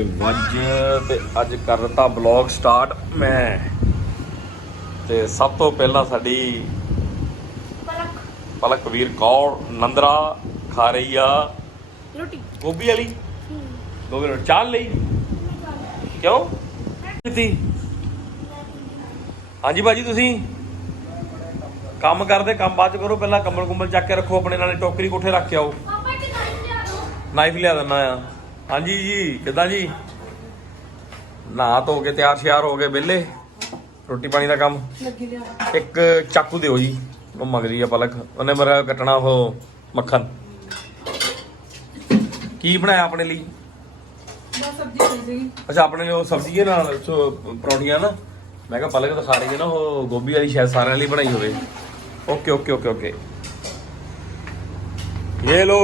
11 ਹੋ ਗਏ ਨੇ ਵੱਜ ਤੇ ਅੱਜ ਕਰ ਦਿੱਤਾ ਬਲੌਗ ਸਟਾਰਟ ਮੈਂ। ਤੇ ਸਭ ਤੋਂ ਪਹਿਲਾਂ ਸਾਡੀ ਪਲਕ। ਪਲਕਵੀਰ ਕੌਰ ਨੰਦਰਾ ਖਾ ਰਹੀ ਆ ਰੋਟੀ। ਗੋਭੀ ਵਾਲੀ। ਗੋਭੀ ਵਾਲੀ ਚਾਲ ਲਈ। ਕਿਉਂ? ਕੀਤੀ। ਹਾਂਜੀ ਬਾਜੀ ਤੁਸੀਂ? ਕੰਮ ਕਰਦੇ ਕੰਮ ਬਾਅਦ ਚ ਕਰੋ। ਪਹਿਲਾਂ ਕੰਬਲ ਕੁੰਬਲ ਚੱਕ ਕੇ ਰੱਖੋ ਆਪਣੇ ਨਾਲੇ ਟੋਕਰੀ ਕੋਠੇ ਰੱਖ ਕੇ ਆਓ। ਨਾਈਫ ਲਿਆ ਦਿੰਦਾ ਆ। ਹਾਂਜੀ ਜੀ ਕਿੱਦਾਂ ਜੀ? ਨਹਾ ਧੋ ਕੇ ਤਿਆਰ ਸ਼ਿਆਰ ਹੋ ਗਏ ਵਿਹਲੇ। ਰੋਟੀ ਪਾਣੀ ਦਾ ਕੰਮ। ਲੱਗੀ ਲਿਆ। ਇੱਕ ਚਾਕੂ ਦਿਓ ਜੀ ਉਹ ਮੰਗਦੀ ਆ ਪਲਕ। ਉਹਨੇ ਮੇਰਾ ਕੱਟਣਾ ਉਹ ਮੱਖਣ। ਕੀ ਬਣਾਇਆ ਆਪਣੇ ਲਈ? ਬਸ ਸਬਜ਼ੀ ਪਈ ਸੀਗੀ। ਅੱਛਾ ਆਪਣੇ ਲਈ ਉਹ ਸਬਜ਼ੀ ਨਾਲ ਸੋ ਪਰੌਂਠੀਆਂ ਨਾ। ਮੈਂ ਕਿਹਾ ਪਲਕ ਤਾਂ ਖਾ ਰਹੀ ਹੈ ਨਾ ਉਹ ਗੋਭੀ ਵਾਲੀ ਸ਼ਾਇਦ ਸਾਰਿਆਂ ਲਈ ਬਣਾਈ ਹੋਵੇ। Okay okay okay okay. ਇਹ ਲੋ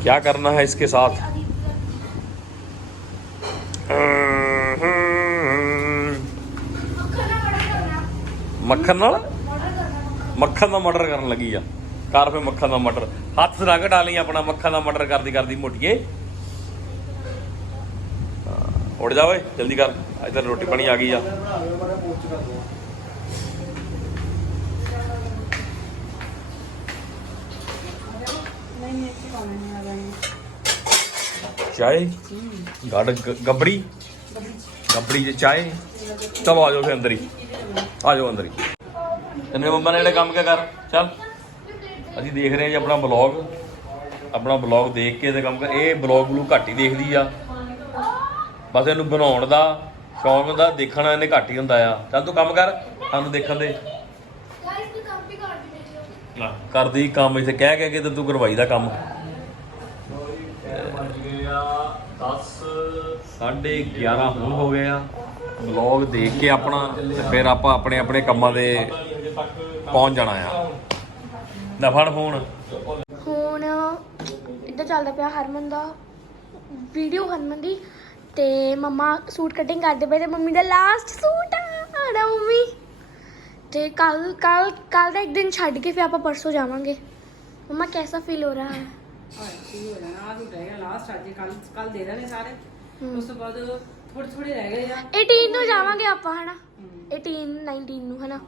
क्या करना है इसके साथ ਮੱਖਣ ਨਾ ਬੜਾ ਕਰਨਾ ਮੱਖਣ ਨਾਲ ਆਰਡਰ ਕਰਨਾ ਮੱਖਣ ਦਾ ਮਟਰ ਕਰਨ ਲੱਗੀ ਆ ਕਰ ਫੇ ਮੱਖਣ ਦਾ ਮਟਰ ਹੱਥ ਨਾ ਘਟਾ ਲਈ ਆਪਣਾ ਮੱਖਣ ਦਾ ਮਟਰ ਕਰਦੀ ਕਰਦੀ ਮੋਟੀਏ ਹਾਂ, ਉੱਡ ਜਾ ਓਏ ਜਲਦੀ ਕਰ ਇੱਧਰ ਰੋਟੀ ਪਾਣੀ ਆ ਗਈ ਆ ਨਹੀਂ ਨਹੀਂ ਇੱਥੇ ਪਾਉਣਾ ਚਾय ਗੜ ਗੱਬੜੀ ਗੱਬੜੀ ਚ ਚਾय ਚਲੋ ਆ ਜਾਓ ਫੇ ਅੰਦਰ ਹੀ। ਆ ਜਾਓ ਅੰਦਰ ਹੀ। ਤੈਨੂੰ ਮੰਮਾ ਨੇ ਜਿਹੜੇ ਕੰਮ ਕਿਆ ਕਰ? ਚੱਲ। ਅਸੀਂ ਦੇਖ ਰਹੇ ਹਾਂ ਜੀ ਆਪਣਾ ਬਲੌਗ। ਆਪਣਾ ਬਲੌਗ ਦੇਖ ਕੇ ਤੇ ਕੰਮ ਕਰ। ਇਹ ਬਲੌਗ ਨੂੰ ਘੱਟ ਹੀ ਦੇਖਦੀ ਆ। ਬਸ ਇਹਨੂੰ ਬਣਾਉਣ ਦਾ ਸ਼ੌਂਕ ਹੁੰਦਾ ਦੇਖਣਾ ਇਹਨੇ ਘੱਟ ਹੀ ਹੁੰਦਾ ਆ। ਚੱਲ ਤੂੰ ਕੰਮ ਕਰ ਸਾਨੂੰ ਦੇਖਣ ਦੇ। ਜੀ। ਕਰਦੀ ਕੰਮ ਇੱਥੇ। ਕਹਿ ਕਹਿ ਕੇ ਤੇ ਤੂੰ ਕਰਵਾਈ ਦਾ ਕੰਮ। 10 11 ਹੁਣ ਹੋ ਗਏ ਆ। ਬਲੌਗ ਦੇਖ ਕੇ ਆਪਣਾ ਤੇ ਫਿਰ ਆਪਾਂ ਆਪਣੇ ਆਪਣੇ ਕੰਮਾਂ ਦੇ ਪਹੁੰਚ ਜਾਣਾ ਆ। ਫੜ ਫੋਨ ਹੁਣ ਇੱਦਾਂ ਚੱਲਦਾ ਪਿਆ ਹਰਮਨ ਦਾ ਵੀਡੀਓ ਹਰਮਨ ਦੀ ਤੇ ਮੰਮਾ ਸੂਟ ਕਟਿੰਗ ਕਰਦੇ ਪਏ ਤੇ ਮੰਮੀ ਦਾ ਲਾਸਟ ਸੂਟ ਆ ਆੜਾ ਮੰਮੀ। ਤੇ ਕੱਲ ਕੱਲ ਕੱਲ ਦਾ ਇੱਕ ਦਿਨ ਛੱਡ ਕੇ ਫਿਰ ਆਪਾਂ ਪਰਸੋਂ ਜਾਵਾਂਗੇ। ਮੰਮਾ ਕੈਸਾ ਫੀਲ ਹੋ ਰਹਾ? ਹੈ ਕੀ ਹੋ ਆ ਤੂੰ ਰਹਿ ਗਿਆ ਲਾਸਟ ਅੱਜ ਕੱਲ ਕੱਲ ਦੇ ਰਹੇ ਨੇ ਸਾਰੇ। ਉਸ ਤੋਂ ਬਾਅਦ ਥੋੜੇ ਥੋੜੇ ਰਹਿ ਗਏ ਆ। 18 ਨੂੰ ਜਾਵਾਂਗੇ ਆਪਾਂ ਹਨਾ? 18 19 ਨੂੰ ਹਨਾ?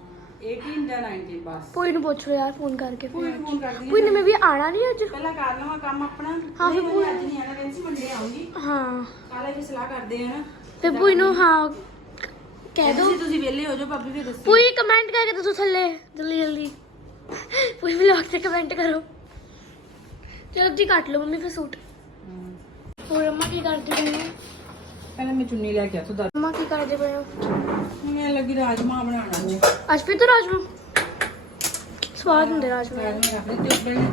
18 ਜਾਂ 19 ਬਸ। ਕੋਈ ਨੂੰ ਪੁੱਛ ਲਓ ਯਾਰ ਫੋਨ ਕਰਕੇ ਕੋਈ ਫਿਰ। ਫੋਨ ਕਰਦੀ ਕੋਈ ਨੇ। ਮੈਂ ਵੀ ਆਣਾ ਨਹੀਂ ਅੱਜ? ਪਹਿਲਾਂ ਕਰ ਲਵਾਂ ਕੰਮ ਆਪਣਾ। ਹਾਂ, ਫਿਰ ਪੂਰਾ- ਅੱਜ ਨਹੀਂ ਆਣਾ ਵੈਸੇ ਮੰਡੇ ਆਉਂਗੀ। ਹਾਂ। ਕਾਲੇ ਵੀ ਸਲਾਹ ਕਰਦੇ ਆ ਨਾ। ਤੇ ਕੋਈ ਨੂੰ ਹਾਂ ਕਹਿ ਦੋ। ਤੁਸੀਂ ਤੁਸੀਂ ਵਿਹਲੇ ਹੋ ਜਾਓ ਭਾਬੀ ਵੀ ਦੱਸੋ। ਕੋਈ ਕਮੈਂਟ ਕਰਕੇ ਦੱਸੋ ਥੱਲੇ ਜਲਦੀ ਜਲਦੀ। ਕੋਈ ਵਲੌਗ ਤੇ ਕਮੈਂਟ ਕਰੋ। ਜਲਦੀ ਕੱਟ ਲਓ ਮੰਮੀ ਫਿਰ ਸੂਟ। ਹਮ। ਹੋਰ ਅੰਮਾ ਕੀ ਕਰਦੇ ਪਏ ਹੋ ਪਹਿਲਾਂ ਮੈਂ ਚੁੰਨੀ ਲੈ ਕੇ ਆ ਤੂੰ ਦੱਸ ਅੰਮਾ ਕੀ ਕਰਦੇ ਪਏ ਹੋ ਮੈਂ ਲੱਗੀ ਰਾਜਮਾ ਬਣਾਉਣਾ ਨੇ ਅੱਜ ਵੀ ਤਾਂ ਰਾਜਮਾ ਸਵਾਦ ਹੁੰਦੇ ਰਾਜਮਾ ਮੈਂ ਰੱਖ ਦਿੱਤੇ ਉੱਪਰ ਮੈਂ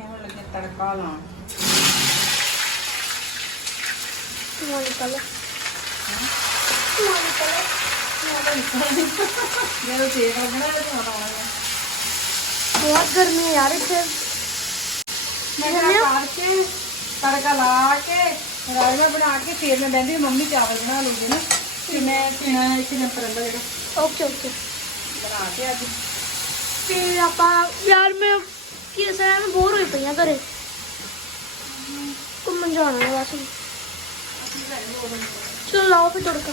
ਹੁਣ ਲੱਗੀ ਤੜਕਾ ਲਾਉਣ ਧੂਆਂ ਨਿਕਲ ਧੂਆਂ ਨਿਕਲ ਜਦੋਂ ਤੇਲ ਲੱਗਣਾ ਤੇ ਤੁਹਾਨੂੰ ਆਉਣਾ ਬਹੁਤ ਗਰਮੀ ਹੈ ਯਾਰ ਇੱਥੇ ਮੈਂ ਕਿਹਾ ਕਰਕੇ ਤੜਕਾ ਲਾ ਕੇ ਰਾਜਮਾ ਬਣਾ ਕੇ ਫਿਰ ਮੈਂ ਬੈਂਦੀ ਮੰਮੀ ਚਾਵਲ ਬਣਾ ਲੂਗੀ ਨਾ। ਤੇ ਮੈਂ ਪੀਣਾ ਇੱਥੇ ਨੰਬਰ ਅੰਦਰ ਜਿਹੜਾ। ਓਕੇ ਓਕੇ ਬਣਾ ਕੇ ਅੱਜ। ਫਿਰ ਆਪਾਂ ਯਾਰ ਮੈਂ ਕੀ ਦੱਸਾਂ ਮੈਂ ਬੋਰ ਹੋਈ ਪਈ ਆ ਘਰੇ। ਘੁੰਮਣ ਜਾਣਾ ਹੈ ਬਸ। ਚਲੋ ਲਾਓ ਫਿਰ ਤੜਕਾ।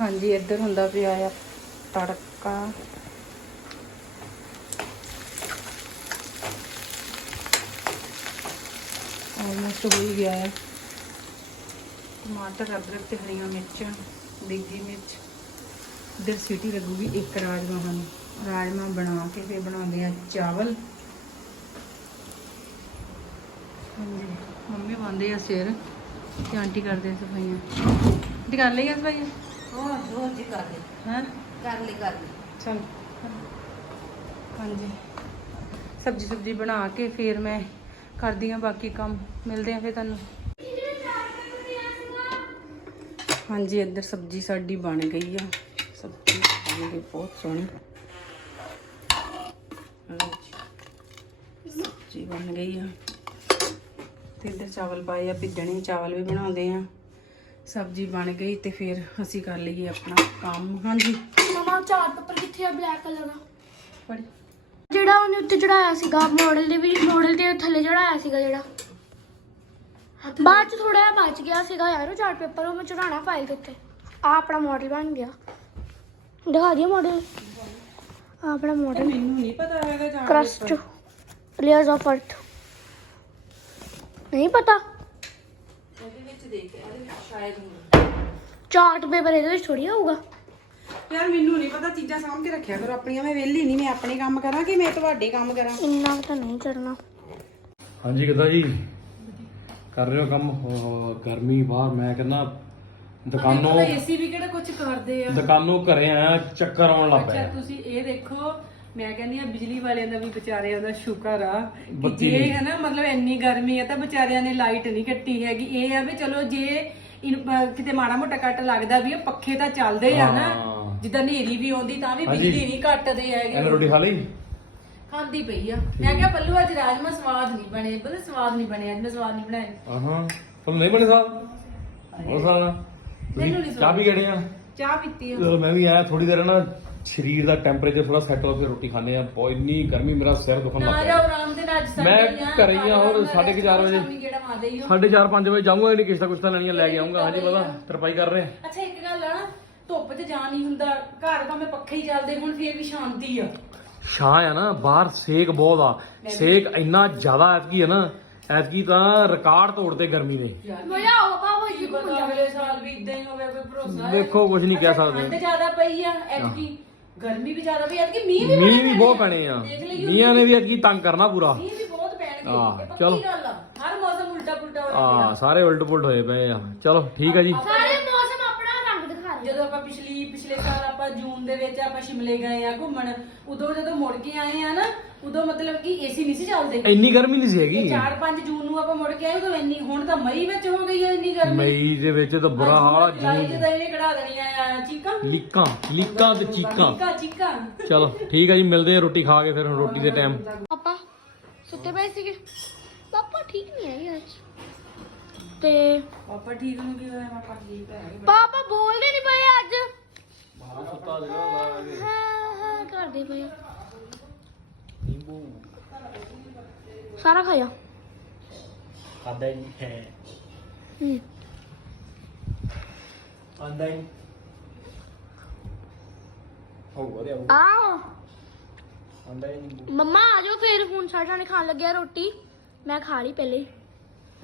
ਹਾਂਜੀ ਇੱਧਰ ਹੁੰਦਾ ਪਿਆ ਆ ਤੜਕਾ। ਆਲਮੋਸਟ ਹੋ ਹੀ ਗਿਆ ਹੈ। ਟਮਾਟਰ ਅਦਰਕ ਤੇ ਹਰੀਆਂ ਮਿਰਚਾਂ ਦੇਗੀ ਮਿਰਚ। ਇੱਧਰ ਸੀਟੀ ਲੱਗੂਗੀ ਇੱਕ ਰਾਜਮਾ ਹਨ ਰਾਜਮਾ ਬਣਾ ਕੇ ਫਿਰ ਬਣਾਉਂਦੇ ਆ ਚਾਵਲ। ਹਾਂਜੀ ਮੰਮੀ ਬੰਦੇ ਆ ਸਿਰ। ਤੇ ਆਂਟੀ ਕਰਦੇ ਆ ਸਫਾਈਆਂ। ਤੇ ਕਰ ਲਈ ਆ ਸਫਾਈਆਂ? ਹੋਰ ਹੋਰ ਜੀ ਕਰ ਲਈ। ਹਾਂ? ਕਰ ਲਈ ਕਰ ਲਈ। ਚਲ। ਹਾਂਜੀ। ਸਬਜੀ ਸਬਜੀ ਬਣਾ ਕੇ ਫਿਰ ਮੈਂ ਕਰਦੀ ਆ ਬਾਕੀ ਕੰਮ। ਮਿਲਦੇ ਆ ਫਿਰ ਤੁਹਾਨੂੰ। ਹਾਂਜੀ ਇੱਧਰ ਸਬਜੀ ਸਾਡੀ ਬਣ ਗਈ ਆ। ਸਬਜੀ ਬਣ ਗਈ ਬਹੁਤ ਸੋਹਣੀ। ਸਬਜੀ ਬਣ ਗਈ ਆ। ਤੇ ਇੱਧਰ ਚਾਵਲ ਪਾਏ ਆ ਭਿੱਜਣੇ ਚਾਵਲ ਵੀ ਬਣਾਉਂਦੇ ਆ। ਸਬਜੀ ਬਣ ਗਈ ਤੇ ਫਿਰ ਅਸੀਂ ਕਰ ਲਈਏ ਆਪਣਾ ਕੰਮ। ਹਾਂਜੀ। ਮਮਾ ਚਾਰਟ ਪੇਪਰ ਕਿੱਥੇ ਆ ਬਲੈਕ ਕਲਰ ਦਾ? ਪੜੀ ਜਿਹੜਾ ਉਹਨੇ ਉੱਤੇ ਚੜਾਇਆ ਸੀਗਾ ਮਾਡਲ ਦੇ ਵੀ ਮਾਡਲ ਦੇ ਥੱਲੇ ਚੜਾਇਆ ਸੀਗਾ ਜਿਹੜਾ। ਬਾਅਦ ਚ ਥੋੜਾ ਜਿਹਾ ਬਚ ਗਿਆ ਸੀਗਾ ਯਾਰ ਉਹ ਚਾਰਟ ਪੇਪਰ ਉਹ ਮੈਂ ਚੜਾਉਣਾ ਫਾਈਲ ਦੇ ਉੱਤੇ। ਆ ਆਪਣਾ ਮਾਡਲ ਬਣ ਗਿਆ। ਦਿਖਾ ਦਿਓ ਮਾਡਲ ਆ ਆਪਣਾ ਮਾਡਲ ਮੈਨੂੰ ਨਹੀਂ ਪਤਾ ਹੈਗਾ ਜਾਂ ਕਰਸਟ ਲੇਅਰਸ ਆਫ ਅਰਥ ਨਹੀਂ ਪਤਾ। ਇਹਦੇ ਵਿੱਚ ਦੇਖ ਇਹਦੇ ਵਿੱਚ ਸ਼ਾਇਦ ਹੋਣਾ ਚਾਰਟ ਪੇਪਰ ਇਹਦੇ ਵਿੱਚ ਥੋੜੀ ਹੋਊਗਾ ਯਾਰ ਮੈਨੂੰ ਨਹੀਂ ਪਤਾ ਚੀਜ਼ਾਂ ਸਾਂਭ ਕੇ ਰੱਖਿਆ ਕਰੋ ਆਪਣੀਆਂ। ਮੈਂ ਵਿਹਲੀ ਨਹੀਂ ਮੈਂ ਆਪਣੇ ਕੰਮ ਕਰਾਂ ਕਿ ਮੈਂ ਤੁਹਾਡੇ ਕੰਮ ਕਰਾਂ? ਇੰਨਾ ਕੁ ਤਾਂ ਨਹੀਂ ਚੜਨਾ। ਹਾਂਜੀ ਕਿੱਦਾਂ ਜੀ? ਕਰ ਰਹੇ ਹੋ ਕੰਮ? ਗਰਮੀ ਬਾਹਰ ਮੈਂ ਕਹਿੰਦਾ ਦੁਕਾਨੋਂ ਏਸੀ ਵੀ ਕਿਹੜਾ ਕੁਝ ਕਰਦੇ ਆ। ਦੁਕਾਨੋਂ ਘਰੇ ਆਇਆ ਚੱਕਰ ਆਉਣ ਲੱਗ ਅੱਛਾ ਪਿਆ। ਤੁਸੀਂ ਇਹ ਦੇਖੋ ਮੈਂ ਕਹਿੰਦੀ ਆ ਬਿਜਲੀ ਵਾਲਿਆਂ ਦਾ ਵੀ ਵਿਚਾਰਿਆਂ ਦਾ ਸ਼ੁਕਰ ਆ ਕਿ ਬੱਤੀ ਜੇ ਨਹੀਂ। ਹੈ ਨਾ ਮਤਲਬ ਇੰਨੀ ਗਰਮੀ ਹੈ ਤਾਂ ਵਿਚਾਰਿਆਂ ਨੇ ਲਾਈਟ ਨਹੀਂ ਕੱਟੀ ਹੈਗੀ। ਇਹ ਆ ਵੀ ਚਲੋ ਜੇ ਇਨ- ਅਹ ਕਿਤੇ ਮਾੜਾ ਮੋਟਾ ਕੱਟ ਲੱਗਦਾ ਵੀ ਇਹ ਪੱਖੇ ਤਾਂ ਚੱਲਦੇ ਆ ਨਾ। ਹਾਂ। ਜਿੱਦਾਂ ਹਨੇਰੀ ਵੀ ਆਉਂਦੀ ਤਾਂ ਵੀ ਹਾਂਜੀ। ਬਿਜਲੀ ਨਹੀਂ ਕੱਟਦੇ ਇਹਨੇ ਹੈਗੇ ਰੋਟੀ ਖਾ ਲਈ? ਖਾਂਦੀ ਪਈ ਆ। ਮੈਂ ਕਿਹਾ ਪੱਲੂ ਅੱਜ ਰਾਜਮਾ ਸਵਾਦ ਨਹੀਂ ਬਣੇ। ਬਲੇ ਸਵਾਦ ਨਹੀਂ ਬਣੇ ਅੱਜ ਮੈਂ ਸਵਾਦ ਨਹੀਂ ਬਣਾਏ। ਆਹਾਂ। ਤੁਹਾਨੂੰ ਨਹੀਂ ਬਣੇ ਸਾਹਿਬ ਹੋਰ ਸਾਹਿਬ ਮੈਨੂੰ ਨਹੀਂ ਤੁਸੀਂ ਚਾਹ ਵੀ ਗੜੇ ਆ? ਚਾਹ ਪੀਤੀ ਆ। ਮੈਂ ਵੀ ਆਇਆ ਥੋੜੀ ਦੇਰ ਨਾ ਸਰੀਰ ਦਾ ਟੈਂਪਰੇਚਰ ਥੋੜਾ ਸੈੱਟ ਹੋ ਫਿਰ ਰੋਟੀ ਖਾਣੇ ਆ। ਬਹੁਤ ਇੰਨੀ ਗਰਮੀ ਮੇਰਾ ਸਿਰ ਦੁਖਣ ਲੱਗ ਪਿਆ। ਜਾਓ ਆਰਾਮ ਦੇ ਨਾਲ ਅੱਜ Sunday ਮੈਂ ਆ, ਘਰੇ ਹੀ ਆ, ਹੋਰ ਸਾਢੇ ਕੁ ਚਾਰ ਵਜੇ। ਸ਼ਾਮੀ ਗੇੜਾ ਮਾਰਦੇ ਹੀ ਹੋ। ਸਾਢੇ 4-5 ਵਜੇ ਜਾਊਂਗਾ ਜਿਹੜੀ ਕਿਸ਼ਤਾ ਕੁਸ਼ਤਾ ਲੈਣੀਆਂ ਲੈ ਕੇ ਆਉਂਗਾ ਹਾਂਜੀ ਪਤਾ ਤਰਪਾਈ ਕਰ ਰਹੇ ਅੱਛਾ ਇੱਕ ਗੱਲ ਆ ਨਾ। ਧੁੱਪ 'ਚ ਜਾ ਨਹੀਂ ਹੁੰਦਾ ਘਰ ਭਾਵੇਂ ਪੱਖੇ ਹੀ ਚੱਲਦੇ ਹੁਣ ਫੇਰ ਵੀ ਸ਼ਾਂਤੀ ਆ। ਛਾਂ ਆ ਨਾ ਬਾਹਰ ਸੇਕ ਬਹੁਤ ਆ। ਸੇਕ ਇੰਨਾ ਜ਼ਿਆਦਾ ਐਤਕੀ ਹੈ ਨਾ ਐਤਕੀ ਤਾਂ ਰਿਕਾਰਡ ਤੋੜਦੇ ਗਰਮੀ ਨੇ ਮਜ਼ਾ ਆਊਗਾ ਬਾਬਾ ਕੀ ਪਤਾ ਅਗਲੇ ਸਾਲ ਵੀ ਇਦਾਂ ਹੀ ਹੋਵੇ ਕੋਈ ਭਰੋਸਾ ਹੈ ਦੇਖੋ ਕੁਝ ਨਹੀਂ ਕਹਿ ਠੰਡ ਸਕਦੇ। ਜ਼ਿਆਦਾ ਪਈ ਆ ਐਤਕੀ ਗਰਮੀ ਵੀ ਜ਼ਿਆਦਾ ਪਈ ਐਤਕੀ ਮੀਂਹ ਵੀ ਮੀਂਹ ਵੀ ਬਹੁਤ ਪੈਣੇ ਆ। ਮੀਂਹਾਂ ਨੇ ਵੀ ਐਤਕੀ ਤੰਗ ਕਰਨਾ ਪੂਰਾ। ਮੀਂਹ ਵੀ ਬਹੁਤ ਪੈਣਗੇ। ਹਾਂ, ਇਹ ਪੱਕੀ ਚਲੋ। ਗੱਲ ਆ। ਹਰ ਮੌਸਮ ਉਲਟਾ ਪੁਲਟਾ ਹੋ ਆ ਜਾਂਦਾ। ਸਾਰੇ ਉਲਟ ਪੁਲਟ ਹੋਏ ਪਏ ਆ। ਚਲੋ ਠੀਕ ਆ ਜੀ। ਸਾਰੇ ਮੌਸਮ ਆਪਣਾ ਰੰਗ ਦਿਖਾ ਰਹੇ ਜਦੋਂ ਆਪਾਂ ਪਿਛਲੀ ਪਿਛਲੇ ਸਾਲ ਆਪਾਂ ਜੂਨ ਦੇ ਵਿੱਚ ਆਪਾਂ ਸ਼ਿਮਲੇ ਗਏ ਆ ਘੁੰਮਣ ਉਦੋਂ ਜਦੋਂ ਮੁੜ ਕੇ ਆਏ ਆ ਨਾ ਉਦੋਂ ਮਤਲਬ ਕਿ ਏਸੀ ਨਹੀਂ ਸੀ ਚੱਲਦੇ। ਇੰਨੀ ਗਰਮੀ ਨਹੀਂ ਸੀ ਹੈਗੀ। 4-5 ਜੂਨ ਨੂੰ ਆਪਾਂ ਮੁੜ ਕੇ ਆਏ ਉਦੋਂ ਇੰਨੀ ਹੁਣ ਤਾਂ ਮਈ ਵਿੱਚ ਹੋ ਗਈ ਹੈ ਇੰਨੀ ਗਰਮੀ। ਮਈ ਦੇ ਵਿੱਚ ਤਾਂ ਬੁਰਾ ਹਾਲ ਜੂਨ। ਚ ਤਾਂ ਇਹ ਕਢਾ ਦੇਣੀਆਂ ਆ ਚੀਕਾਂ। ਲੀਕਾਂ ਲੀਕਾਂ ਤੇ ਚੀਕਾਂ। ਚੀਕਾਂ ਚੀਕਾਂ। ਚਲੋ ਠੀਕ ਆ ਜੀ ਮਿਲਦੇ ਆ ਰੋਟੀ ਖਾ ਕੇ ਫਿਰ ਹੁਣ ਰੋਟੀ ਦੇ ਟਾਈਮ ਪਾਪਾ ਸੁੱਤੇ ਪਏ ਸੀਗੇ। ਪਾਪਾ ਠੀਕ ਨਹੀਂ ਹੈ ਅੱਜ। ਤੇ ਪਾਪਾ ਠੀਕ ਨੂੰ ਕੀ ਹੋਇਆ? ਪਾਪਾ ਠੀਕ ਹੈ ਪਾਪਾ ਬੋਲਦੇ ਨਹੀਂ ਪਏ ਅੱਜ। ਹਾਂ ਹਾਂ ਕਰਦੇ ਪਏ। ਸਾਰਾ ਖਾਇਆ? ਖਾਦਾ ਹੀ ਨਹੀਂ ਹੈ। ਹੂੰ। ਆਂਦਾ ਹੀ ਹੋਊਗਾ ਤੇ ਆਂਦਾ ਹੀ ਮੰਮਾ ਆ ਜਾਓ ਫਿਰ ਹੁਣ ਸਾਡਾ ਨੇ ਖਾਣ ਲੱਗਿਆ ਰੋਟੀ। ਮੈਂ ਖਾ ਲਈ ਪਹਿਲੇ।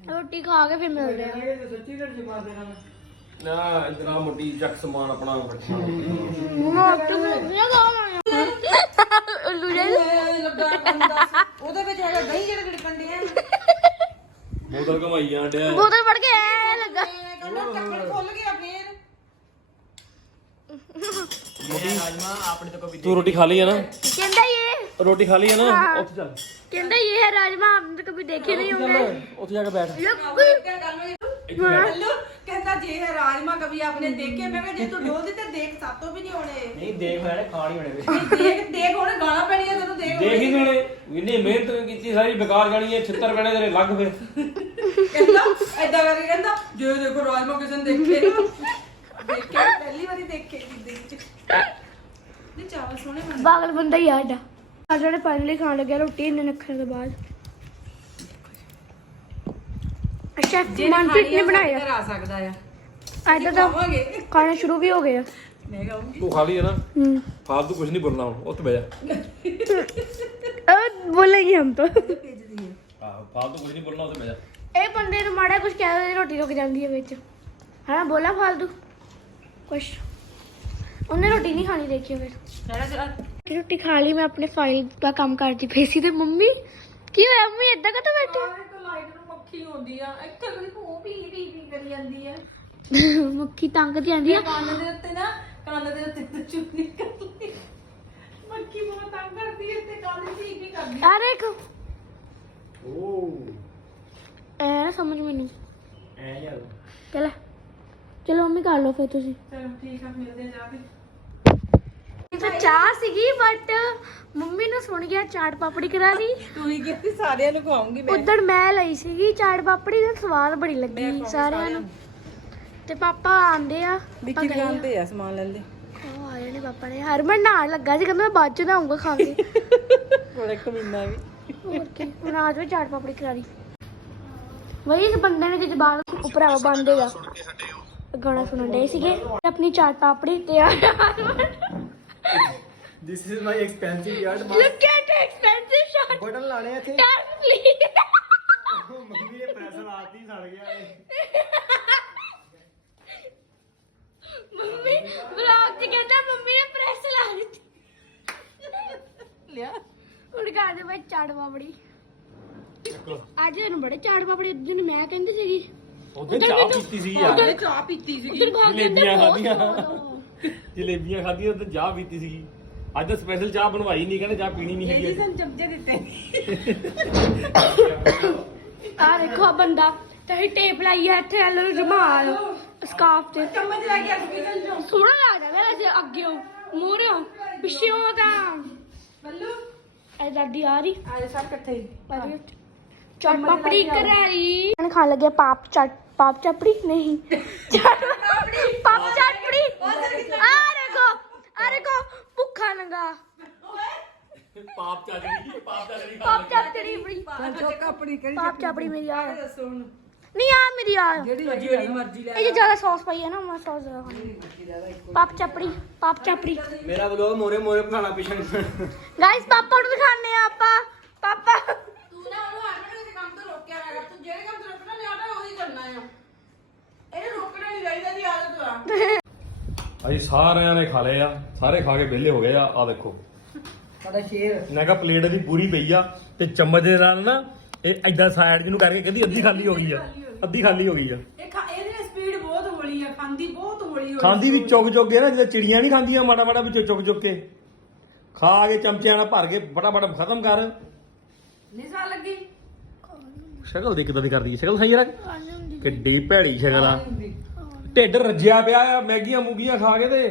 ਰੋਟੀ ਖਾ ਕੇ ਫਿਰ ਮਿਲਦੇ ਆ ਨਾ ਇਧਰ ਆ ਮੁੱਢੀ ਚੱਕ ਸਮਾਨ ਆਪਣਾ ਰੱਖਿਆ। ਉੱਲੂ ਜੇ ਉਹਦੇ ਵਿੱਚ ਹੈਗਾ ਦਹੀਂ ਜਿਹੜਾ ਗੜਕਣ ਡਿਆ ਬੋਤਲ ਕਮਾਈ ਜਾਂਦਿਆ ਬੋਤਲ ਫੜ ਕੇ ਐ ਲੱਗਾ। ਕਹਿੰਦਾ ਖਾ ਲਈ ਆ ਨਾ। ਰੋਟੀ ਖਾ ਲਈ ਹੈ ਨਾ ਉੱਥੇ ਚੱਲ ਕਹਿੰਦਾ ਇਹ ਹੈ ਰਾਜਮਾ ਆਪਨੇ ਕਦੇ ਦੇਖੇ ਨਹੀਂ ਹੋਗੇ ਉੱਥੇ ਜਾ ਕੇ ਬੈਠ हेलो कहता जे है राजमा कभी आपने देखे मैं कहा जे तू डोल देते देख सातो भी नहीं होने ਨਹੀਂ ਦੇਖ ਮੈਂ ਖਾਣ ਹੀ ਹੋਣੇ ਵੇ। नहीं, देख देख होने गाना पड़ी है तेरे देख ਦੇਖ ਹੀ ਹੋਣੇ ਇੰਨੀ ਮਿਹਨਤ ਕੀਤੀ ਸਾਰੀ ਬੇਕਾਰ ਜਾਣੀ ਹੈ ਛਿੱਤਰ ਪੈਣੇ ਤੇਰੇ ਲੱਗ ਫੇ कहता ऐदा करके कहता जे देखो राजमा किसी ने देखे ना देखे पहली बारी देखे जिंदगी च। नहीं चावल सोने बन- ਪਾਗਲ ਬੰਦਾ ਹੀ ਆ ਸਾਡਾ ਆ ਜਿਹੜੇ ਪਾਣੀ ਲਈ ਖਾਣ ਲੱਗਿਆ ਰੋਟੀ ਇੰਨੇ ਨਖਰ ਤੋਂ ਬਾਅਦ। ਅੱਛਾ ਮਨਪ੍ਰੀਤ ਨੇ ਬਣਾਇਆ। ਆ ਸਕਦਾ ਆ। ਅੱਜ ਤਾਂ ਖਾਣਾ ਸ਼ੁਰੂ ਵੀ ਹੋ ਗਿਆ ਮੈਂ ਕਹੂੰਗੀ ਤੂੰ ਖਾ ਲਈ ਨਾ? ਹੂੰ। ਫਾਲਤੂ ਕੁਝ ਨਹੀਂ ਬੋਲਣਾ ਹੁਣ ਉੱਥੇ ਬਹਿ ਜਾ। ਅਹ ਬੋਲੇਗੀ ਹਮ ਤਾਂ। ਆਹ ਫਾਲਤੂ ਕੁਝ ਨਹੀਂ ਬੋਲਣਾ ਉੱਥੇ ਬਹਿ ਜਾ। ਇਹ ਬੰਦੇ ਨੂੰ ਮਾੜਾ ਕੁਝ ਕਹਿ ਦੇ ਰੋਟੀ ਰੁਕ ਜਾਂਦੀ ਹੈ ਵਿੱਚ। ਹਨਾ ਬੋਲਾ ਫਾਲਤੂ। ਕੁਛ। ਉਹਨੇ ਰੋਟੀ ਨਹੀਂ ਖਾਣੀ ਦੇਖੀ ਫਿਰ। ਰੋਟੀ ਖਾ ਲਈ ਮੈਂ ਆਪਣੇ ਫਾਈਲ ਦਾ ਕੰਮ ਕਰਦੀ ਪਈ ਸੀ ਤੇ ਮੰਮੀ ਕੀ ਹੋਇਆ? ਮੰਮੀ ਏਦਾਂ ਕਦੋਂ ਬੈਠੇ? ਇੱਕ ਲਾਈਟ ਨੂੰ ਮੱਖੀ ਹੁੰਦੀ ਆ। ਇੱਥੇ ਕੋਈ ਭੂ ਪੀ ਪੀ ਪੀ ਕਰੀ ਜਾਂਦੀ ਆ। ਮੱਖੀ ਤੰਗ ਦੀ ਆਂਦੀ ਆ। ਕੰਨ ਦੇ ਉੱਤੇ ਨਾ ਕੰਨ ਦੇ ਉੱਤੇ ਤੇ ਚੁੰਨੀ ਕਰ ਲਈ ਮੱਖੀ ਬਹੁਤ ਤੰਗ ਕਰਦੀ ਹੈ ਤੇ ਕੰਨ ਪੀ ਪੀ ਕਰਦੀ ਆ। ਦੇਖ। ਸਮਝ ਮੈਨੂੰ। ਐ ਯਾਰ ਚਲ ਚਲੋ ਮੰਮੀ ਕਰ ਲਓ ਫਿਰ ਤੁਸੀਂ। ਚਲੋ ਠੀਕ ਆ ਮਿਲਦੇ ਆ ਜਾ ਕੇ। ਤਾਂ ਚਾਹ ਸੀਗੀ ਬਟ ਮੰਮੀ ਨੂੰ ਸੁਣ ਗਿਆ ਚਾਟ ਪਾਪੜੀ ਕਰਾ ਦੀ ਤੂੰ ਹੀ ਕਿਤੇ ਸਾਰਿਆਂ ਨੂੰ ਖਵਾਉਂਗੀ ਉਦੋਂ ਮੈਂ ਲਈ ਸੀਗੀ ਚਾਟ ਪਾਪੜੀ ਦਾ ਸਵਾਦ ਬੜੀ ਲੱਗੀ ਸਾਰਿਆਂ ਨੂੰ। ਤੇ ਪਾਪਾ ਆਂਦੇ ਆ ਵਿੱਕੀ ਦੁਕਾਨ ਤੇ ਆ। ਸਮਾਨ ਲੈ ਲੈ ਉਹ ਆਏ ਨੇ ਪਾਪਾ ਨੇ। ਹਰਮਨ ਨਾਲ ਲੱਗਾ ਸੀ ਕਹਿੰਦਾ ਮੈਂ ਬਾਅਦ ਚ ਨਹਾਉਂਗਾ ਖਾ ਕੇ ਬੜਾ ਕਮੀਨਾ ਵੀ। ਹੋਰ ਕੀ ਹੁਣ ਆਜ ਵੀ ਚਾਟ ਪਾਪੜੀ ਕਰਾ ਦੀ ਵਈ ਇਸ ਬੰਦੇ ਨੇ ਜੇ ਬਾਹਰ ਉੱਪਰ ਆ ਬੰਦੇਗਾ ਗਾਣਾ ਸੁਣਨ ਦੇ ਸੀਗੇ ਆਪਣੀ ਚਾਟ ਪਾਪੜੀ ਤੇ ਆ this is my expensive yard look at expensive shot button ਲਾਣੇ ਇੱਥੇ ਪਲੀਜ਼ ਮੰਮੀ ਨੇ ਪ੍ਰੈਸ ਲਾਤੀ ਸੜ ਗਿਆ ਇਹ ਮੰਮੀ ਵਲੌਗ ਚ ਕਹਿੰਦਾ ਮੰਮੀ ਨੇ ਪ੍ਰੈਸ ਲਾ ਦਿੱਤੀ ਲਿਆ। ਹੁਣ ਘਰ ਦੇ ਵਿੱਚ ਚਾਟ ਪਾਪੜੀ। ਅੱਜ ਇਹਨੂੰ ਬੜੇ ਚਾਟ ਪਾਪੜੀ ਜਿਹਨੂੰ ਮੈਂ ਕਹਿੰਦੀ ਸੀਗੀ। ਉਹਦੇ ਚਾਹ ਪੀਤੀ ਸੀ ਯਾਰ। ਉਹਨੇ ਚਾਹ ਪੀਤੀ ਸੀਗੀ। ਉਧਰ ਖਾ ਕੇ ਅੰਦਰ ਜਲੇਬੀਆਂ ਖਾਧੀਆਂ। ਆ। ਜਲੇਬੀਆਂ ਖਾਧੀਆਂ ਤੇ ਚਾਹ ਪੀਤੀ ਸੀ ਅੱਜ ਤਾਂ ਸਪੈਸ਼ਲ ਚਾਹ ਬਣਵਾਈ ਨਹੀਂ ਕਹਿੰਦੇ ਚਾਹ ਪੀਣੀ ਨਹੀਂ ਇਹ ਜੀ ਹੈਗੀ ਸਾਨੂੰ ਚਮਚੇ ਦਿੱਤੇ। ਆ ਦੇਖੋ ਆ ਬੰਦਾ ਤੇ ਟੇਪ ਲਾਈ ਆ ਇੱਥੇ ਐਲੋ ਰੁਮਾਲ ਸਕਾਫ ਤੇ। ਚਮਚ ਲੈ ਕੇ ਹਸਪੀਟਲ ਚੋਂ ਸੋਹਣਾ ਲੱਗਦਾ ਵੇ ਵੈਸੇ ਅੱਗਿਓਂ ਮੂਹਰੋਂ ਪਿੱਛੇੋਂ ਤਾਂ। ਬੱਲੂ। ਇਹ ਦਾਦੀ ਆ ਰਹੀ। ਆਏ ਸਭ ਇਕੱਠੇ ਹੀ। ਚਾਟ ਪਾਪੜੀ ਕਰਾਈ। ਖਾਣ ਖਾਣ ਲੱਗੇ ਪਾਪ ਚਾਟ ਪਾਪ ਚਾਪੜੀ? ਨਹੀਂ। ਚਾਟ ਪਾਪੜੀ ਪਾਪ ਦੇਖੋ ਆ ਦੇਖੋ ਭੁੱਖਾ ਨੰਗਾ। ਪਾਪ ਚਾਜੜੀ ਪਾਪ ਚਾਜੜੀ ਪਾਪ ਚਾਪੜੀ ਬੜੀ। ਚੋਕ ਆਪਣੀ ਕਿਹੜੀ ਪਾਪ ਚਾਪੜੀ ਮੇਰੀ ਆ। ਦੱਸੋ ਹੁਣ। ਨਹੀਂ ਆ ਮੇਰੀ ਆ। ਜਿਹੜੀ ਜਿਹੜੀ ਮਰਜ਼ੀ ਲੈ ਇਹ ਜੇ ਜ਼ਿਆਦਾ ਸੌਸ ਪਾਈ ਹੈ ਨਾ ਮੈਂ ਸੌਸ ਜ਼ਿਆਦਾ ਖਾਣੀ ਪਾਪ ਚਾਪੜੀ ਪਾਪ ਚਾਪੜੀ। ਮੇਰਾ ਬਲੌਗ ਮੋਰੇ ਮੋਰੇ ਬਣਾਣਾ ਪਿਛਣ। ਗਾਇਸ ਪਾਪਾ ਨੂੰ ਦਿਖਾਣੇ ਆ ਆਪਾਂ। ਪਾਪਾ। ਤੂੰ ਨਾ ਉਹਨੂੰ ਹਰਮਨ ਕਿਸੇ ਕੰਮ ਤੋਂ ਰੋਕਿਆ ਹੈਗਾ ਤੂੰ ਜਿਹੜੇ ਕੰਮ ਤੋਂ ਰੋਕਣਾ ਨਹੀਂ ਆਉਂਦਾ ਉਹੀ ਕਰਨਾ ਆ। ਇਹਨੂੰ ਰੋਕਣਾ ਨਹੀਂ ਚਾਹੀਦਾ ਦੀ ਆਦਤ ਆ। ਅਸੀਂ ਸਾਰਿਆਂ ਨੇ ਖਾ ਲਏ ਆ ਸਾਰੇ ਖਾ ਕੇ ਵਿਹਲੇ ਹੋ ਗਏ ਆ ਆ ਦੇਖੋ। ਸਾਡਾ ਸ਼ੇਰ। ਮੈਂ ਕਿਹਾ ਪਲੇਟ ਦੀ ਪੂਰੀ ਪਈ ਆ ਤੇ ਚਮਚ ਦੇ ਨਾਲ ਨਾ ਇਹ ਐਦਾਂ ਸਾਈਡ ਜਿਹਨੂੰ ਕਰਕੇ ਕਹਿੰਦੀ ਅੱਧੀ ਖਾਲੀ ਹੋ ਗਈ ਆ ਅੱਧੀ ਖਾਲੀ ਹੋ ਗਈ ਆ। ਇਹ ਖਾ ਇਹਦੀ ਸਪੀਡ ਬਹੁਤ ਹੌਲੀ ਆ ਖਾਂਦੀ ਬਹੁਤ ਹੌਲੀ ਹੌਲੀ ਖਾਂਦੀ ਵੀ ਚੁੱਕ ਚੁੱਕ ਕੇ ਨਾ ਜਿੱਦਾਂ ਚਿੜੀਆਂ ਨਹੀਂ ਖਾਂਦੀਆਂ ਮਾੜਾ ਮਾੜਾ ਵਿੱਚੋਂ ਚੁੱਕ ਚੁੱਕ ਕੇ। ਖਾ ਕੇ ਚਮਚਿਆਂ ਨਾਲ ਭਰ ਕੇ ਫਟਾਫਟ ਖਤਮ ਕਰ। ਨਹੀਂ ਸਾਲ ਲੱਗੀ। ਸ਼ਕਲ ਦੇ ਕਿਦਾਂ ਦੀ ਕਰਦੀ ਹੈ। ਸ਼ਕਲ ਸਹੀ ਯਾਰ ਕਿੱਡੀ ਭੈੜੀ ਸ਼ਕਲ ਆ। ਢਿੱਡ ਰੱਜਿਆ ਪਿਆ ਆ ਮੈਗੀਆਂ ਮੂਗੀਆਂ ਖਾ ਕੇ ਤੇ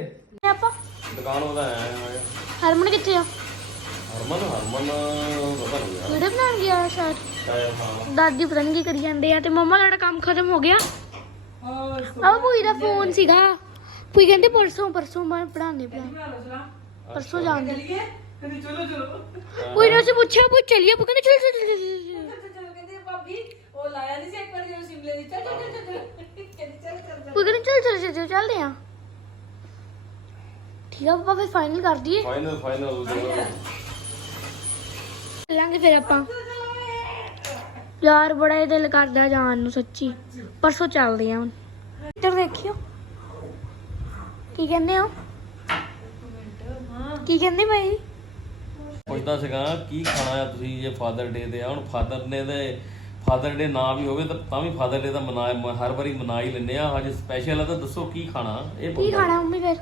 ਆਪਾਂ ਦੁਕਾਨ ਉਹਦਾ ਹੈ ਹਰਮਨ ਕਿੱਥੇ ਆ ਹਰਮਨ ਹਰਮਨ ਪਤਾ ਨਹੀਂ ਵੀਡੀਓ ਬਣਾਉਣ ਗਿਆ ਸ਼ਾਇਦ ਯਾਰ ਹਾਂ ਦਾਦੀ ਪਤਾ ਨਹੀਂ ਕੀ ਕਰੀ ਜਾਂਦੇ ਆ ਤੇ ਮੰਮਾ ਦਾ ਕੰਮ ਖਤਮ ਹੋ ਗਿਆ ਆ ਭੂਈ ਦਾ ਫੋਨ ਸੀਗਾ ਭੂਈ ਕਹਿੰਦੇ ਪਰਸੋਂ ਪਰਸੋਂ ਮੈਂ ਪੜਾਉਂਦੇ ਪੜਾ ਪਰਸੋਂ ਜਾਣਦੇ ਚਲੀਏ ਕਹਿੰਦੀ ਚਲੋ ਚਲੋ ਭੂਈ ਨੇ ਉਸੇ ਪੁੱਛਿਆ ਭੂਈ ਚਲੀਏ ਭੂਈ ਕਹਿੰਦੇ ਚਲ ਚਲ ਚਲ ਚਲੋ ਕਹਿੰਦੀ ਭਾਬੀ ਉਹ ਲਾਇਆ ਨਹੀਂ ਸੀ ਇੱਕ ਵਾਰ ਜਦੋਂ ਸ਼ਿਮਲੇ ਦੀ ਚੱਲ ਚੱਲ ਚੱਲ ਚੱਲ ਚਲ ਚਲ ਚਲ ਚੱਲਦੇ ਆ। ਠੀਕ ਆ ਪਾਪਾ ਫਿਰ ਫਾਈਨਲ ਕਰ ਦਈਏ। ਫਾਈਨਲ ਫਾਈਨਲ ਚੱਲਾਂਗੇ ਫਿਰ ਆਪਾਂ। ਯਾਰ ਬੜਾ ਹੀ ਦਿਲ ਕਰਦਾ ਜਾਣ ਨੂੰ ਸੱਚੀ। ਪਰਸੋਂ ਚੱਲਦੇ ਆ ਹੁਣ। ਇੱਧਰ ਦੇਖਿਓ। ਕੀ ਕਹਿੰਦੇ ਹੋ? ਕੀ ਕਹਿੰਦੇ ਭਾਈ ਪੁੱਛਦਾ ਸੀਗਾ ਕੀ ਖਾਣਾ ਆ ਤੁਸੀਂ ਜੇ ਫਾਦਰ ਡੇ ਤੇ ਆ? ਹੁਣ ਫਾਦਰ ਨੇ ਤੇ ਫਾਦਰ ਡੇ ਨਾ ਵੀ ਹੋਵੇ ਤਾਂ ਤਾਂ ਵੀ ਫਾਦਰ ਡੇ ਤਾਂ ਮਨਾ ਮ- ਹਰ ਵਾਰੀ ਮਨਾ ਹੀ ਲੈਂਦੇ ਆ। ਅੱਜ ਸਪੈਸ਼ਲ ਆ ਤਾਂ ਦੱਸੋ ਕੀ ਖਾਣਾ? ਇਹ ਕੀ ਪੁੱਛਦਾ। ਖਾਣਾ ਮੰਮੀ ਫਿਰ?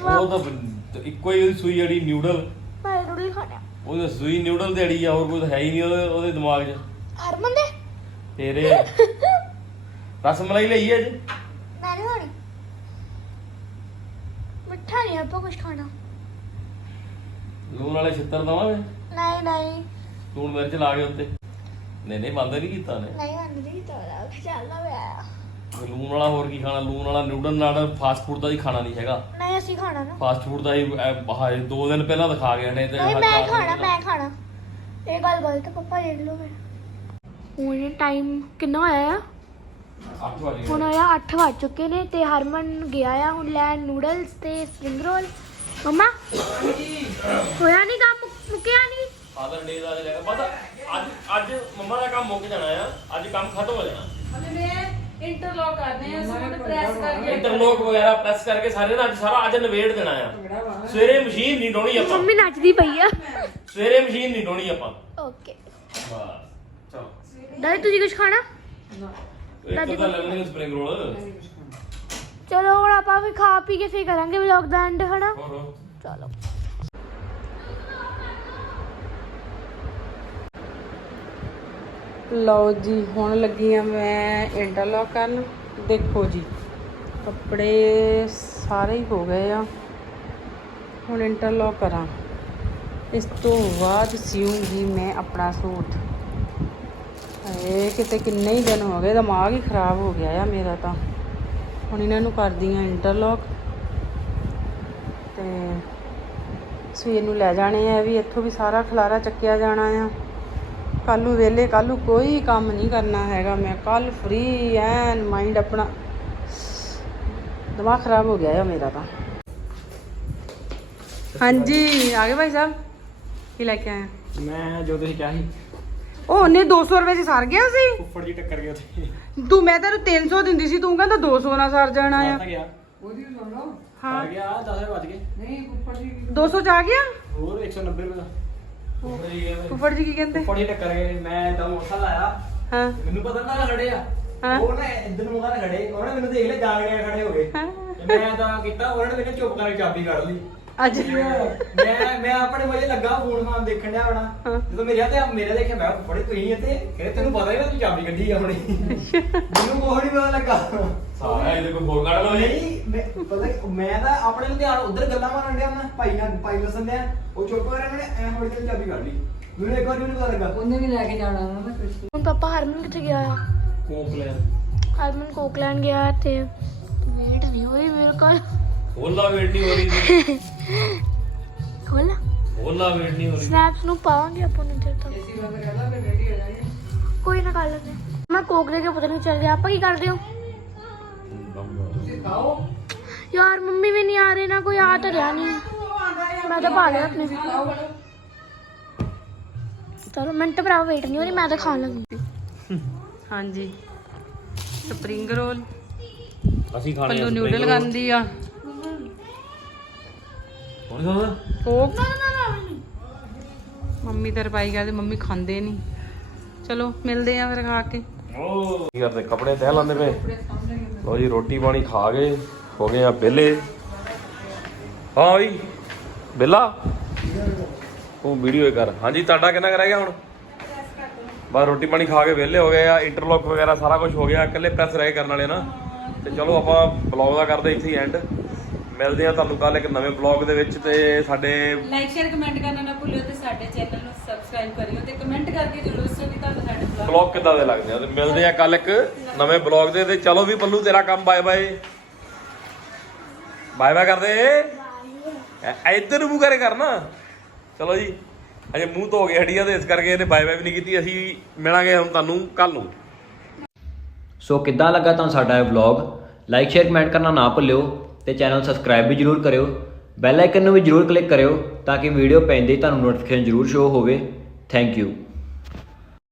ਉਹ ਤਾਂ ਬ- ਇੱਕੋ ਹੀ ਉਹਦੀ ਸੂਈ ਜਿਹੜੀ ਨਿਊਡਲ ਭਾਈ ਰੋਟੀ ਖਾਣਾ ਉਹਦੀ ਤਾਂ ਸੂਈ ਨਿਊਡਲ ਦੀ ਅੜੀ ਆ ਹੋਰ ਕੋਈ ਤਾਂ ਹੈ ਹੀ ਨਹੀਂ ਉਹਦੇ ਉਹਦੇ ਦਿਮਾਗ 'ਚ। ਹਰਮਨ ਦੇ? ਤੇਰੇ। ਰਸ ਮਲਾਈ ਲਈ ਅੱਜ? ਮੈਂ ਨਹੀਂ ਖਾਣੀ। ਮਿੱਠਾ ਨਹੀਂ ਆਪਾਂ ਕੁਝ ਖਾਣਾ। ਲੂਣ ਵਾਲੇ ਛਿੱਤਰ ਦਵਾਂਗੇ? ਨਹੀਂ ਨਹੀਂ। ਲੂਣ ਮਿਰਚ ਲਾ ਕੇ ਉੱਤੇ। ਨਹੀਂ ਨਹੀਂ ਬੰਦ ਨਹੀਂ ਕੀਤਾ ਨੇ ਨਹੀਂ ਮੰਨਦੀ ਤੋੜਾ ਚੱਲਦਾ ਪਿਆ ਲੂਣ ਵਾਲਾ ਹੋਰ ਕੀ ਖਾਣਾ? ਲੂਣ ਵਾਲਾ ਨਿਊਡਲ ਨਾਲ ਫਾਸਟ ਫੂਡ ਦਾ ਹੀ ਖਾਣਾ ਨਹੀਂ ਹੈਗਾ। ਨਹੀਂ ਅਸੀਂ ਖਾਣਾ ਨਾ। ਫਾਸਟ ਫੂਡ ਦਾ ਹੀ ਬਾਹਰ ਦੋ ਦਿਨ ਪਹਿਲਾਂ ਦਿਖਾ ਗਏ ਨੇ ਤੇ ਨਹੀਂ ਮੈਂ ਖਾਣਾ। ਮੈਂ ਖਾਣਾ। ਇਹ ਗੱਲ ਗਲਤ ਹੈ ਪਾਪਾ ਦੇਖ ਲਓ ਫਿਰ। ਹੁਣ ਟਾਈਮ ਕਿੰਨਾ ਹੋਇਆ ਆ? ਅੱਠ ਵਜੇ ਹੁਣ ਹੋਇਆ 8 ਵੱਜ ਚੁੱਕੇ ਨੇ ਤੇ ਹਰਮਨ ਗਿਆ ਆ ਹੁਣ ਲੈਣ ਨੂਡਲਸ ਤੇ ਸਪ੍ਰਿੰਗ ਰੋਲ ਮਮਾ ਹੋਇਆ ਨਹੀਂ ਕੰਮ? ਮੁੱਕਿਆ ਨਹੀਂ ਫਾਦਰ ਡੇ ਦਾ ਜਿਹੜਾ ਪਤਾ ਅੱਜ ਅੱਜ ਮੰਮਾ ਦਾ ਕੰਮ ਮੁੱਕ ਜਾਣਾ ਆ ਅੱਜ ਕੰਮ ਖਤਮ ਹੋ ਜਾਣਾ। ਹਲੇ ਮੈਂ ਇੰਟਰਲੌਕ ਕਰਨੇ ਆ ਸੂਟ ਪ੍ਰੈਸ ਕਰਕੇ। ਇੰਟਰਲੋਕ ਵਗੈਰਾ ਪ੍ਰੈਸ ਕਰਕੇ ਸਾਰੇ ਨਾ ਅੱਜ ਸਾਰਾ ਅੱਜ ਨਵੇੜ ਦੇਣਾ ਆ। ਸਵੇਰੇ ਮਸ਼ੀਨ ਨਹੀਂ ਡੋਣੀ ਆਪਾਂ। ਮੰਮੀ ਨੱਚਦੀ ਪਈ ਆ। ਸਵੇਰੇ ਮਸ਼ੀਨ ਨਹੀਂ ਡੋਣੀ ਆਪਾਂ। ਓਕੇ ਬਸ ਚਲੋ। ਦਾਦੀ ਤੁਸੀਂ ਕੁਝ ਖਾਣਾ? ਇੱਕ ਤਾਂ ਲੈਣੇ ਸਪਰਿੰਗ ਰੋਲ ਚਲੋ ਹੁਣ ਆਪਾਂ ਵੀ ਖਾ ਪੀ ਕੇ ਫਿਰ ਕਰਾਂਗੇ ਵਲੌਗ ਦਾ ਐਂਡ ਹਨਾ? ਹੋਰ। ਚਲੋ। ਲਓ ਜੀ, ਹੁਣ ਲੱਗੀ ਆ ਮੈਂ ਇੰਟਰਲੌਕ ਕਰਨ। ਦੇਖੋ ਜੀ, ਕੱਪੜੇ ਸਾਰੇ ਹੀ ਹੋ ਗਏ ਆ। ਹੁਣ ਇੰਟਰਲੌਕ ਕਰਾਂ। ਇਸ ਤੋਂ ਬਾਅਦ ਸਿਉਂਗੀ ਮੈਂ ਆਪਣਾ ਸੂਟ। ਇਹ ਕਿਤੇ ਕਿੰਨੇ ਹੀ ਦਿਨ ਹੋ ਗਏ, ਦਿਮਾਗ ਹੀ ਖਰਾਬ ਹੋ ਗਿਆ ਆ ਮੇਰਾ ਤਾਂ। ਹੁਣ ਇਹਨਾਂ ਨੂੰ ਕਰਦੀ ਆ ਇੰਟਰਲੌਕ ਤੇ ਸਵੇਰ ਨੂੰ ਲੈ ਜਾਣੇ ਆ ਵੀ, ਇੱਥੋਂ ਵੀ ਸਾਰਾ ਖਲਾਰਾ ਚੱਕਿਆ ਜਾਣਾ ਆ। ਕੱਲ ਨੂੰ ਵੇਲੇ ਕੱਲ ਨੂੰ ਕੋਈ ਕੰਮ ਨਹੀਂ ਕਰਨਾ ਹੈਗਾ। ਮੈਂ ਕੱਲ ਫ੍ਰੀ ਐਨ ਮਾਈਂਡ ਆਪਣਾ ਦਿਮਾਗ ਖਰਾਬ ਹੋ ਗਿਆ ਆ ਮੇਰਾ ਤਾਂ। ਹਾਂਜੀ ਆ ਗਏ ਭਾਈ ਸਾਹਿਬ? ਕੀ ਲੈ ਕੇ ਆਏ ਆ? ਮੈਂ ਜੋ ਤੁਸੀਂ ਕਿਹਾ ਸੀ। ਉਹ ਉਹਨੇ 200 ਰੁਪਏ ਚ ਸਰ ਗਿਆ ਸੀ? ਉੱਪਰ ਜੀ ਟੱਕਰ ਗਿਆ ਉੱਥੇ। ਤੂੰ ਮੈਂ ਤੈਨੂੰ 300 ਦਿੰਦੀ ਸੀ ਤੂੰ ਕਹਿੰਦਾ 200 ਨਾਲ ਸਰ ਜਾਣਾ ਆ। ਤਾਂ ਗਿਆ। ਹਾਂ। ਆ ਗਿਆ 10 ਵਜੇ ਵੱਜ ਗਏ। 200 ਚ ਆ ਗਿਆ? ਹੋਰ 190 ਰੁਪਏ ਦਾ। ਉੱਪਰ ਜੀ ਗਿਆ ਫੁੱਫੜ ਜੀ ਕੀ ਕਹਿੰਦੇ? ਉੱਪਰ ਜੀ ਟੱਕਰ ਗਏ ਮੈਂ ਤਾਂ ਮੋਟਰਸਾਈਕਲ ਆਇਆ ਹਾਂ। ਮੈਨੂੰ ਪਤਾ ਨਾ ਖੜੇ ਆ। ਉਹ ਨਾ ਇੱਧਰ ਨੂੰ ਮੁੰਗਾ ਖੜੇ ਉਹਨੇ ਮੈਨੂੰ ਦੇਖ ਲਿਆ ਜਾਗ ਗਿਆ ਖੜੇ ਹੋ ਗਏ। ਤੇ ਮੈਂ ਤਾਂ ਕੀਤਾ ਉਹਨਾਂ ਨੇ ਮੈਨੂੰ ਚੁੱਪ ਕਰਕੇ ਚਾਬੀ ਕੱਢ ਲਈ। ਅੱਜ। ਮੈਂ ਮੈਂ ਆਪਣੇ ਮਜ਼ੇ ਲੱਗਾ ਫੋਨ ਮਾਨ ਦੇਖਣ ਡਿਆ ਹਾਂ। ਆਪਣਾ ਜਦੋਂ ਮੇਰੇ ਹੱਥੇ ਮੇਰੇ ਦੇਖਿਆ ਮੈਂ ਬੜੇ ਤੁਸੀਂ ਇੱਥੇ? ਕਹਿੰਦੇ ਤੈਨੂੰ ਪਤਾ ਹੀ ਨਾ ਤੂੰ ਚਾਬੀ ਕੱਢੀ ਆ ਆਪਣੀ ਮੈਨੂੰ ਕੋਹ ਨਹੀਂ ਪਤਾ ਲੱਗਾ। ਸਾਰਾ ਇਹਦੇ ਕੋਈ ਹੋਰ ਕੱਢ ਲਓ ਜੀ। ਨਹੀਂ ਮੈਂ ਪਤਾ ਕੀ- ਮੈਂ ਤਾਂ ਆਪਣੇ ਨੂੰ ਧਿਆਨ ਉਧਰ ਗੱਲਾਂ ਮਾਰਨ ਡਿਆ ਮੈਂ ਭਾਈ ਨਾਲ ਭਾਈ ਲਸਣ ਡਿਆ ਉਹ ਚੁੱਪ ਕਰ ਰਿਹਾ ਐ ਫੜ ਕੇ ਚਾਬੀ ਕੱਢ ਲਈ। ਮੈਨੂੰ ਇੱਕ ਵਾਰ ਵੀ ਨਹੀਂ ਪਤਾ ਲੱਗਾ ਹੁਣ ਪਾਪਾ ਹਰਮਨ ਕਿੱਥੇ ਗਿਆ ਆ? ਕੋਕ ਲੈ ਹਰਮਨ ਕੋਕ ਲੈਣ ਗਿਆ ਤੇ ਵੇਟ ਨਹੀਂ ਹੋਈ ਮੇਰੇ ਕੋਲ। ਹੋਲਾ ਵੇਟ ਨਹੀਂ ਹੋ ਰਹੀ ਖੋਲਾ ਹੋਲਾ ਵੇਟ ਨਹੀਂ ਹੋ ਰਹੀ। ਸਨੈਪਸ ਨੂੰ ਪਾਵਾਂਗੇ ਆਪਾਂ ਨੂੰ ਦੇਰ ਤੱਕ। ਕੋਈ ਨਾ ਕਰ ਲੈਂਦੇ ਮੈਂ ਕੋਕ ਲੈ ਕੇ ਪਤਾ ਨਹੀਂ ਚੱਲ ਗਿਆ। ਆਪਾਂ ਕੀ ਕਰਦੇ ਹੋ? ਯਾਰ ਮੰਮੀ ਵੀ ਨਹੀਂ ਆ ਰਹੇ ਨਾ ਕੋਈ ਆ ਤਾਂ ਰਿਹਾ ਨਹੀਂ। ਮੈਂ ਤਾਂ ਪਾ ਲਿਆ ਆਪਣੇ। ਚਲੋ ਮਿੰਟ ਭਰਾ ਵੇਟ ਨਹੀਂ ਹੋ ਰਹੀ ਮੈਂ ਤਾਂ ਖਾਣ ਲੱਗੀ। ਹਾਂਜੀ। Spring roll. ਅਸੀਂ ਖਾਣੇ ਪੱਲੂ ਨਿਊਡਲ ਖਾਂਦੀ ਆ। ਹੁਣ ਖਾਣਾ ਕੋਕ ਮੰਮੀ ਤੇ ਰਪਾਈ ਕਰਦੇ ਮੰਮੀ ਖਾਂਦੇ ਨਹੀਂ। ਚਲੋ ਮਿਲਦੇ ਆ ਫਿਰ ਖਾ ਕੇ। ਓ ਕੀ ਕਰਦੇ? ਕੱਪੜੇ ਤਹਿ ਲਾਉਂਦੇ ਪਏ? ਲੋ ਜੀ, ਰੋਟੀ ਪਾਣੀ ਖਾ ਗਏ, ਹੋ ਗਏ ਆ ਵਿਹਲੇ। ਹਾਂ ਬਈ, ਵਿਹਲਾ? ਉਹ ਵੀਡੀਓ ਕਰ। ਹਾਂਜੀ, ਤੁਹਾਡਾ ਕਿੰਨਾ ਕੁ ਰਹਿ ਗਿਆ ਹੁਣ? ਬਸ ਰੋਟੀ ਪਾਣੀ ਖਾ ਕੇ ਵਿਹਲੇ ਹੋ ਗਏ ਆ ਇੰਟਰਲੌਕ ਵਗੈਰਾ ਸਾਰਾ ਕੁਝ ਹੋ ਗਿਆ, ਇਕੱਲੇ ਪ੍ਰੈਸ ਰਹਿ ਕਰਨ ਵਾਲੇ ਨਾ। ਤੇ ਚਲੋ ਆਪਾਂ ਬਲੌਗ ਦਾ ਕਰਦੇ ਇੱਥੇ ਹੀ ਐਂਡ ਮਿਲਦੇ ਆ ਤੁਹਾਨੂੰ ਕੱਲ ਇੱਕ ਨਵੇਂ ਬਲੌਗ ਦੇ ਵਿੱਚ ਤੇ ਸਾਡੇ ਲਾਈਕ ਸ਼ੇਅਰ ਕਮੈਂਟ ਕਰਨਾ ਨਾ ਭੁੱਲਿਓ ਤੇ ਸਾਡੇ ਚੈਨਲ ਨੂੰ ਸਬਸਕ੍ਰਾਈਬ ਕਰਿਓ ਤੇ ਕਮੈਂਟ ਕਰਕੇ ਜਰੂਰ ਦੱਸੋ ਤੁਹਾਨੂੰ ਬਲੌਗ ਕਿੱਦਾਂ ਦੇ ਲੱਗਦੇ ਆ? ਤੇ ਮਿਲਦੇ ਆ ਕੱਲ ਇੱਕ ਨਵੇਂ ਬਲੌਗ ਦੇ ਤੇ। ਚਲੋ ਵੀ ਪੱਲੂ ਤੇਰਾ ਕੰਮ ਬਾਏ ਬਾਏ ਬਾਏ ਬਾਏ ਕਰਦੇ। ਇੱਧਰ ਮੂੰਹ ਕਰੇ ਕਰਨਾ ਚਲੋ ਜੀ, ਅਜੇ ਮੂੰਹ ਧੋ ਕੇ ਹਟੀਆ ਤੇ, ਇਸ ਕਰਕੇ ਇਹਨੇ ਬਾਏ ਬਾਏ ਵੀ ਨਹੀਂ ਕੀਤੀ। ਅਸੀਂ ਮਿਲਾਂਗੇ ਹੁਣ ਤੁਹਾਨੂੰ ਕੱਲ ਨੂੰ। ਸੋ ਕਿੱਦਾਂ ਲੱਗਾ ਤੁਹਾਨੂੰ ਸਾਡਾ ਇਹ ਵਲੌਗ ਲਾਈਕ ਸ਼ੇਅਰ ਕਮੈਂਟ ਕਰਨਾ ਨਾ ਭੁੱਲਿਓ ਤੇ ਚੈਨਲ ਸਬਸਕ੍ਰਾਈਬ ਵੀ ਜਰੂਰ ਕਰਿਓ। ਬੈਲ ਆਈਕਨ ਨੂੰ ਵੀ ਜਰੂਰ ਕਲਿੱਕ ਕਰਿਓ ਤਾਂ ਕਿ ਵੀਡੀਓ ਪੈਂਦੇ ਹੀ ਤੁਹਾਨੂੰ ਨੋਟੀਫਿਕੇਸ਼ਨ ਜਰੂਰ ਸ਼ੋ ਹੋਵੇ। Thank you